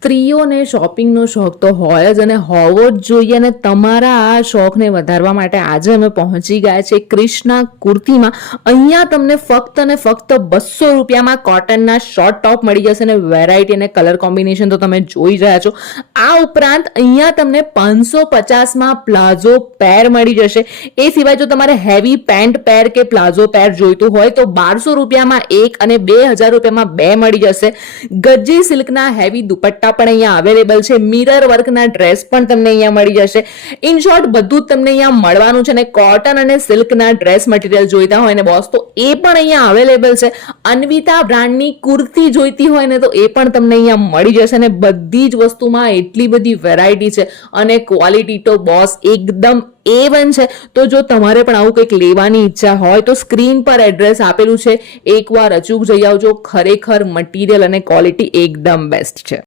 સ્ત્રીઓને શોપિંગનો શોખ તો હોય જ અને હોવો જ જોઈએ, અને તમારા આ શોખને વધારવા માટે આજે અમે પહોંચી ગયા છે ક્રિષ્ના કુર્તીમાં. અહીંયા તમને ફક્ત અને ફક્ત 200 રૂપિયામાં કોટનના શોર્ટ ટોપ મળી જશે અને વેરાયટી અને કલર કોમ્બિનેશન તો તમે જોઈ રહ્યા છો. આ ઉપરાંત અહીંયા તમને 550માં પ્લાઝો પેર મળી જશે. એ સિવાય જો તમારે હેવી પેન્ટ પેર કે પ્લાઝો પેર જોઈતું હોય તો 1200 રૂપિયામાં એક અને 2000 રૂપિયામાં બે મળી જશે. ગજ્જી સિલ્કના હેવી દુપટ્ટા પણ અહીંયા અવેલેબલ છે. મિરર વર્કના ડ્રેસ પણ તમને અહીંયા મળી જશે. ઇન શોર્ટ બધું જ તમને અહીંયા મળવાનું છે. અને કોટન અને સિલ્કના ડ્રેસ મટીરિયલ જોઈતા હોય ને બોસ તો એ પણ અહીંયા અવેલેબલ છે. અન્વિતા બ્રાન્ડની કુર્તી જોઈતી હોય ને તો એ પણ તમને અહીંયા મળી જશે. અને બધી જ વસ્તુમાં એટલી બધી વેરાયટી છે અને ક્વોલિટી તો બોસ એકદમ A1 છે. તો જો તમારે પણ આવું કંઈક લેવાની ઈચ્છા હોય તો સ્ક્રીન પર એડ્રેસ આપેલું છે, એકવાર અચૂક જઈ આવજો. ખરેખર મટીરિયલ અને ક્વોલિટી એકદમ બેસ્ટ છે.